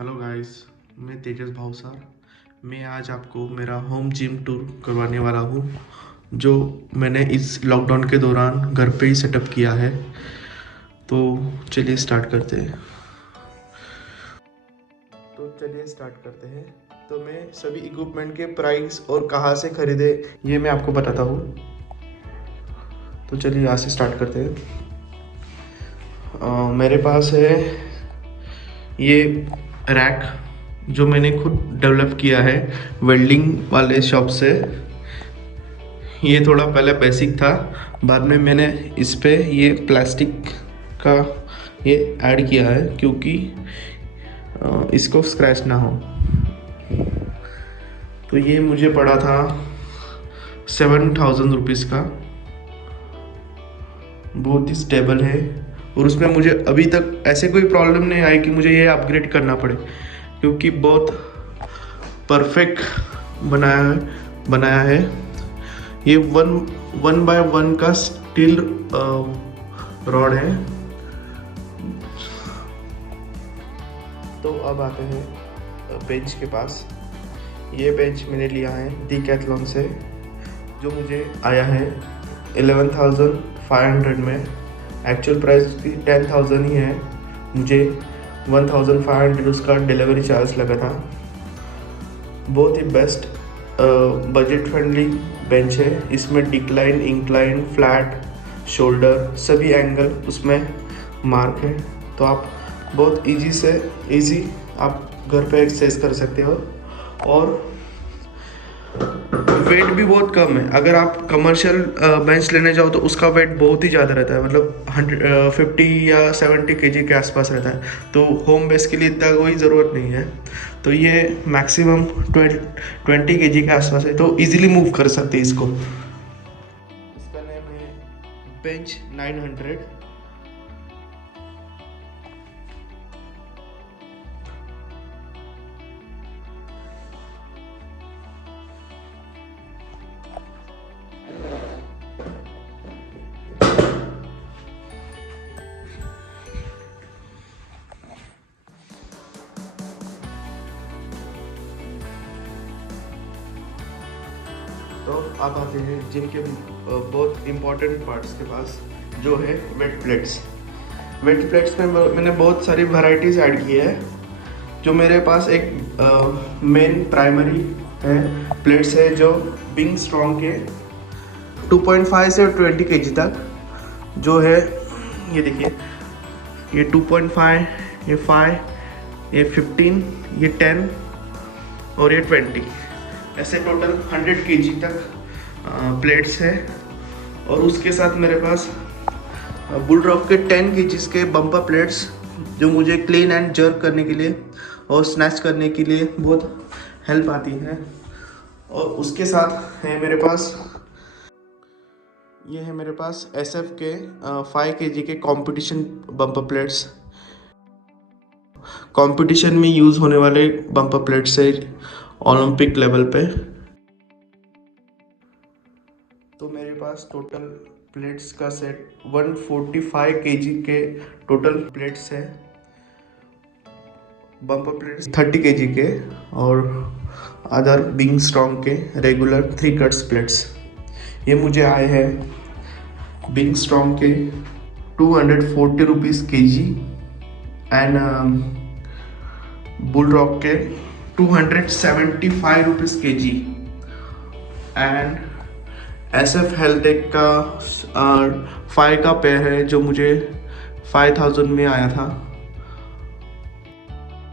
Hello guys, मैं तेजस भावसार। मैं आज आपको मेरा होम जिम टूर करवाने वाला हूँ, जो मैंने इस लॉकडाउन के दौरान घर पे ही सेटअप किया है। तो चलिए स्टार्ट करते हैं। तो मैं सभी इक्विपमेंट के प्राइस और कहाँ से खरीदे ये मैं आपको बताता हूँ। तो चलिए यहाँ से स्टार्ट करते हैं। मेरे पास है ये रैक, जो मैंने खुद डेवलप किया है वेल्डिंग वाले शॉप से। ये थोड़ा पहले बेसिक था, बाद में मैंने इस पे ये प्लास्टिक का ये ऐड किया है, क्योंकि इसको स्क्रैच ना हो। तो ये मुझे पड़ा था 7,000 रुपीज़ का। बहुत ही स्टेबल है, और उसमें मुझे अभी तक ऐसे कोई प्रॉब्लम नहीं आई कि मुझे ये अपग्रेड करना पड़े, क्योंकि बहुत परफेक्ट बनाया है। ये वन बाय वन का स्टील रॉड है। तो अब आते हैं बेंच के पास। ये बेंच मैंने लिया है डीकैथलॉन से, जो मुझे आया है 11,500 में। एक्चुअल प्राइस उसकी 10,000 ही है। मुझे 1,500 उसका डिलीवरी चार्ज लगा था। बहुत ही बेस्ट बजट फ्रेंडली बेंच है। इसमें डिक्लाइन, इंक्लाइन, फ्लैट, शोल्डर सभी एंगल उसमें मार्क है। तो आप बहुत इजी आप घर पे एक्सरसाइज कर सकते हो। और वेट भी बहुत कम है। अगर आप कमर्शियल बेंच लेने जाओ तो उसका वेट बहुत ही ज़्यादा रहता है, मतलब 50 या 70 केजी के आसपास रहता है। तो होम बेस के लिए इतना कोई ज़रूरत नहीं है। तो ये मैक्सिमम 20 केजी के आसपास है, तो इजीली मूव कर सकते हैं इसको। इसका नेम है बेंच 900। तो अब आते हैं जिम के बहुत इम्पोर्टेंट पार्ट्स के पास, जो है वेट प्लेट्स। वेट प्लेट्स में मैंने बहुत सारी वैरायटीज़ ऐड की है। जो मेरे पास एक मेन प्राइमरी है प्लेट्स है, जो बिंग स्ट्रॉन्ग के 2.5 से 20 केजी तक जो है। ये देखिए, ये 2.5, ये 5, ये 15, ये 10 और ये 20। ऐसे टोटल 100 केजी तक प्लेट्स है। और उसके साथ मेरे पास बुलरॉक के 10 केजीज के बम्पर प्लेट्स, जो मुझे क्लीन एंड जर्क करने के लिए और स्नैच करने के लिए बहुत हेल्प आती है। और उसके साथ है मेरे पास, ये है मेरे पास SF के 5 केजी के कंपटीशन बम्पर प्लेट्स। कंपटीशन में यूज़ होने वाले बम्पर प्लेट्स है ओलंपिक लेवल पे। तो मेरे पास टोटल प्लेट्स का सेट 145 केजी के टोटल प्लेट्स है। बम्पर प्लेट्स 30 केजी के, और अदर बिंग स्ट्रॉन्ग के रेगुलर 3 कट्स प्लेट्स। ये मुझे आए हैं बिंग स्ट्रॉन्ग के 240 rupees KG, and bull rock के 275 rupees KG, and SF healthtech का 5 का पेयर है, जो मुझे 5,000 में आया था।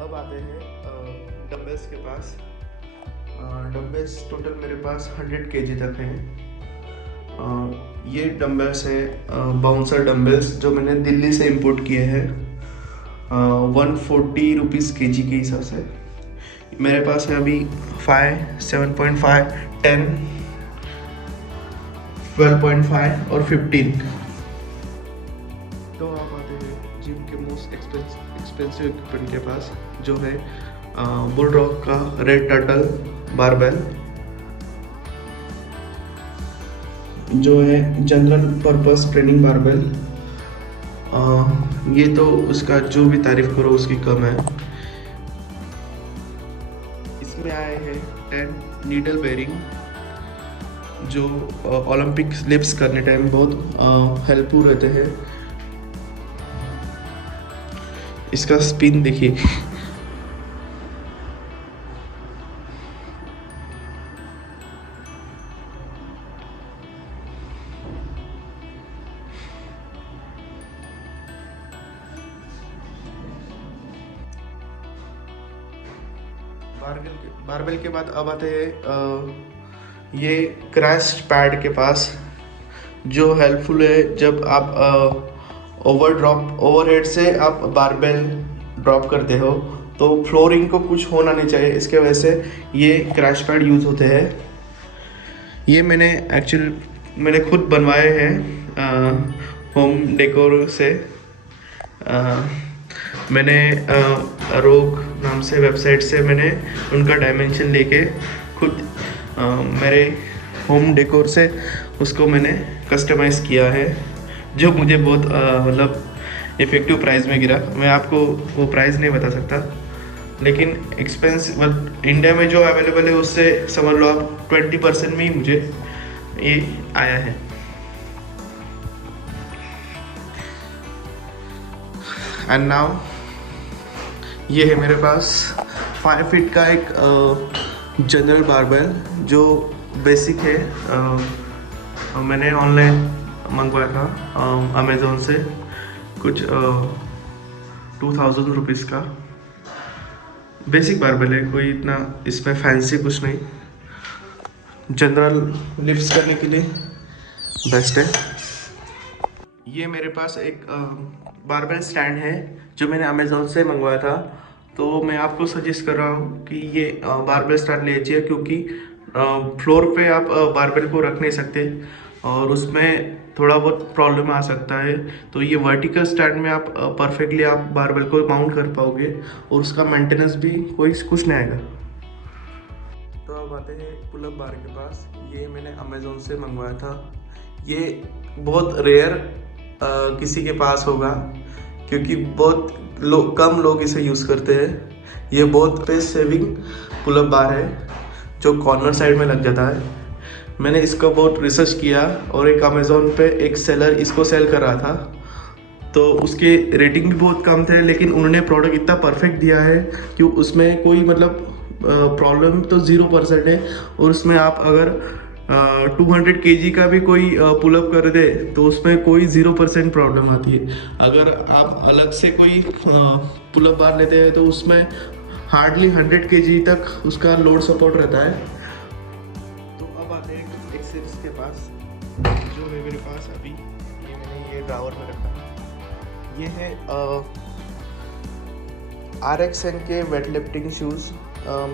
अब आते हैं डम्बल्स के पास। डम्बल्स टोटल मेरे पास 100 केजी तक हैं। ये डम्बल्स है बाउंसर डम्बल्स, जो मैंने दिल्ली से इंपोर्ट किए हैं 140 रुपीज़ केजी के हिसाब से। मेरे पास है अभी 5, 7.5, 10, 12.5 और 15। तो आप आते हैं जिम के मोस्ट एक्सपेंसिव इक्विपमेंट के पास, जो है बुल रॉक का रेड टर्टल बारबेल, जो है जनरल पर्पस ट्रेनिंग बारबेल। ये तो उसका जो भी तारीफ करो उसकी कम है। इसमें आए हैं 10 नीडल बेरिंग, जो ओलंपिक लिफ्ट्स करने टाइम बहुत हेल्पफुल रहते हैं। इसका स्पिन देखिए। बारबेल के बाद अब आते हैं ये क्रैश पैड के पास, जो हेल्पफुल है जब आप ओवरहेड से आप बारबेल ड्रॉप करते हो तो फ्लोरिंग को कुछ होना नहीं चाहिए, इसके वजह से ये क्रैश पैड यूज़ होते हैं। ये मैंने खुद बनवाए हैं होम डेकोर से। मैंने रोग नाम से वेबसाइट से मैंने उनका डायमेंशन लेके खुद मेरे होम डेकोर से उसको मैंने कस्टमाइज़ किया है, जो मुझे बहुत मतलब इफ़ेक्टिव प्राइस में गिरा। मैं आपको वो प्राइस नहीं बता सकता, लेकिन एक्सपेंस इंडिया में जो अवेलेबल है उससे समझ लो आप 20% में ही मुझे ये आया है। एंड नाउ ये है मेरे पास 5 फीट का एक जनरल बारबेल, जो बेसिक है। मैंने ऑनलाइन मंगवाया था अमेज़ोन से, कुछ 2000 रुपीज़ का बेसिक बारबेल है, कोई इतना इसमें फैंसी कुछ नहीं, जनरल लिफ्ट्स करने के लिए बेस्ट है। ये मेरे पास एक बारबेल स्टैंड है जो मैंने अमेज़ोन से मंगवाया था, तो मैं आपको सजेस्ट कर रहा हूँ कि ये बारबेल स्टैंड लीजिए, क्योंकि फ्लोर पे आप बारबेल को रख नहीं सकते और उसमें थोड़ा बहुत प्रॉब्लम आ सकता है। तो ये वर्टिकल स्टैंड में आप परफेक्टली आप बारबेल को माउंट कर पाओगे और उसका मेंटेनेंस भी कोई कुछ नहीं आएगा। तो अब आते हैं पुलअप बार के पास। ये मैंने अमेज़ोन से मंगवाया था। ये बहुत रेयर किसी के पास होगा, क्योंकि बहुत कम लोग इसे यूज़ करते हैं। ये बहुत स्पेस सेविंग पुलअप बार है जो कॉर्नर साइड में लग जाता है। मैंने इसका बहुत रिसर्च किया और एक अमेज़ोन पे एक सेलर इसको सेल कर रहा था, तो उसके रेटिंग भी बहुत कम थे, लेकिन उन्होंने प्रोडक्ट इतना परफेक्ट दिया है कि उसमें कोई मतलब प्रॉब्लम तो 0% है। और उसमें आप अगर 200 kg का भी कोई पुलअप कर दे तो उसमें कोई 0% प्रॉब्लम आती है। अगर आप अलग से कोई पुलअप बार लेते हैं तो उसमें हार्डली 100 kg तक उसका लोड सपोर्ट रहता है। तो अब आते हैं एक्सेस के पास, जो है मेरे पास अभी ये मैंने ये ड्रावर में रखा है। ये है RXN के weight lifting shoes,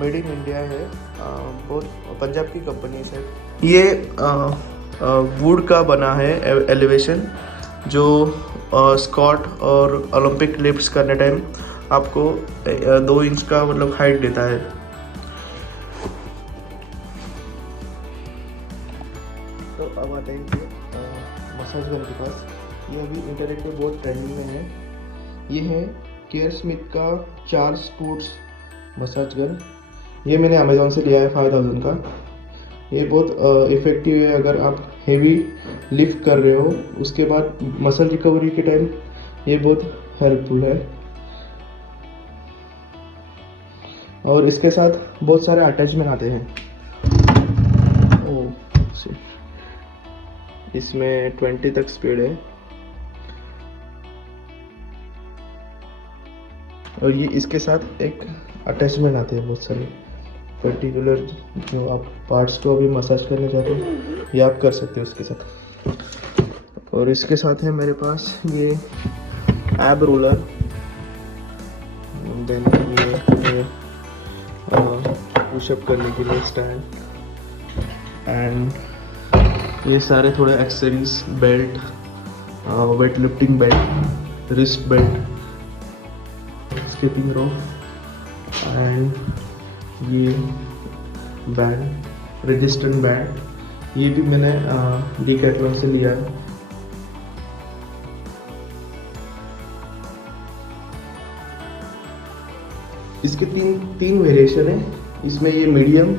made in India है, बहुत पंजाब की कंपनी से। ये वुड का बना है एलिवेशन, जो स्क्वाट और ओलंपिक लिफ्ट्स करने टाइम आपको 2 इंच का मतलब हाइट देता है। तो अब आते हैं मसाज गन के पास। ये अभी इंटरनेट पे बहुत ट्रेंडिंग में है। ये है केयर स्मिथ का 4 स्पोर्ट्स मसाज गन। ये मैंने अमेज़ोन से लिया है 5000 का। ये बहुत इफ़ेक्टिव है अगर आप हेवी लिफ्ट कर रहे हो, उसके बाद मसल रिकवरी के टाइम ये बहुत हेल्पफुल है। और इसके साथ बहुत सारे अटैचमेंट आते हैं। इसमें 20 तक स्पीड है। और ये इसके साथ एक अटैचमेंट आते हैं बहुत सारे, पर्टिकुलर जो आप पार्ट्स को अभी मसाज करने चाहते हो ये आप कर सकते हो उसके साथ। और इसके साथ है मेरे पास ये एब रोलर, देन ये पुशअप करने के लिए स्टैंड, एंड ये सारे थोड़े accessories, belt, weight lifting belt, wrist belt, skipping rope, and ये बैंड, रेजिस्टेंट बैंड, ये भी मैंने डीकैथलॉन से लिया है। इसके तीन वेरिएशन है। इसमें ये मीडियम,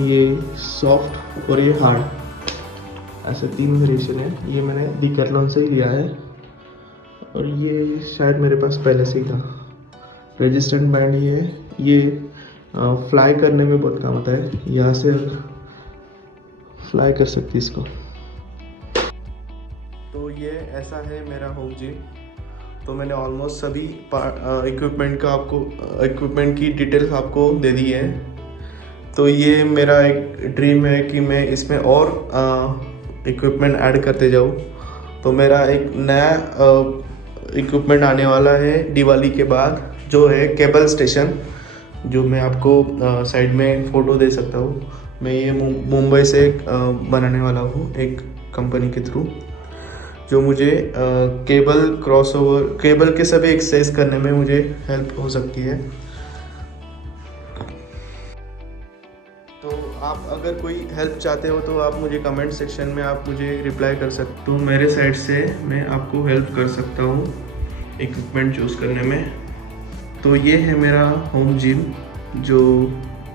ये सॉफ्ट और ये हार्ड, ऐसे 3 वेरिएशन है। ये मैंने डिकैथलॉन से ही लिया है और ये शायद मेरे पास पहले से ही था। रेजिस्टेंट बैंड ये फ्लाई करने में बहुत काम आता है, यहाँ से फ्लाई कर सकती इसको। तो ये ऐसा है मेरा होम जिम। तो मैंने ऑलमोस्ट सभी इक्विपमेंट की डिटेल्स आपको दे दी है। तो ये मेरा एक ड्रीम है कि मैं इसमें और इक्विपमेंट ऐड करते जाऊँ। तो मेरा एक नया इक्विपमेंट आने वाला है दिवाली के बाद, जो है केबल स्टेशन, जो मैं आपको साइड में फ़ोटो दे सकता हूँ। मैं ये मुंबई से बनाने वाला हूँ एक कंपनी के थ्रू, जो मुझे केबल के सभी एक्सरसाइज करने में मुझे हेल्प हो सकती है। तो आप अगर कोई हेल्प चाहते हो तो आप मुझे कमेंट सेक्शन में आप मुझे रिप्लाई कर सकते हो। तो मेरे साइड से मैं आपको हेल्प कर सकता हूँ इक्विपमेंट चूज़ करने में। तो ये है मेरा होम जिम, जो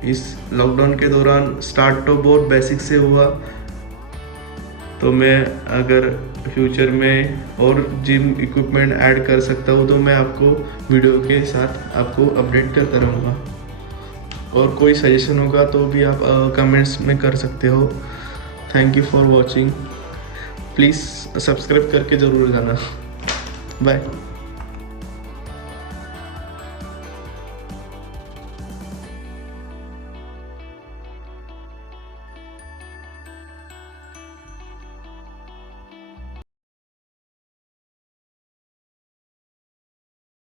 इस लॉकडाउन के दौरान स्टार्ट तो बहुत बेसिक से हुआ। तो मैं अगर फ्यूचर में और जिम इक्विपमेंट ऐड कर सकता हूँ तो मैं आपको वीडियो के साथ आपको अपडेट करता रहूँगा। और कोई सजेशन होगा तो भी आप कमेंट्स में कर सकते हो। Thank you for watching. Please subscribe करके ज़रूर जाना। बाय।